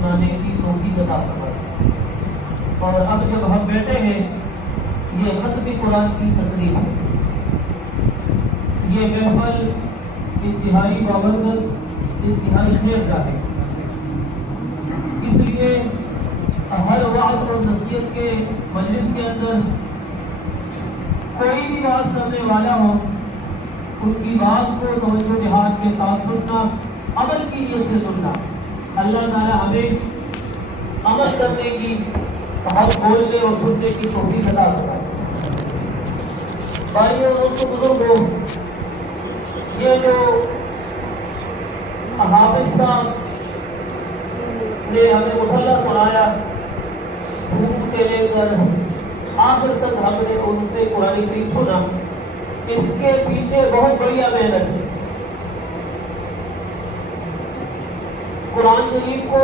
سنانے کی توفیق عطا فرمائے۔ اور اب جب ہم بیٹھے ہیں، یہ ختم قرآن کی تقریب ہے، یہ محفل انتہائی بابرکت، انتہائی خیر گاہ ہے، اس لیے ہر وعظ اور نصیحت کے مجلس کے اندر کوئی بھی بات کرنے والا ہو، اس کی بات کو توجہ دہان کے ساتھ سننا، عمل کی نیت سے سننا۔ اللہ تعالیٰ ہمیں عمل کرنے کی، حق بولنے اور سننے کی توفیق عطا فرمائے۔ بھائیوں اور بزرگوں، یہ جو حافظ صاحب نے ہمیں مطلع سنایا، شروع سے لے کر آخر تک ہم نے ان سے قرآن کریم سنا، اس کے پیچھے بہت بڑی محنت ہے۔ قرآن شریف کو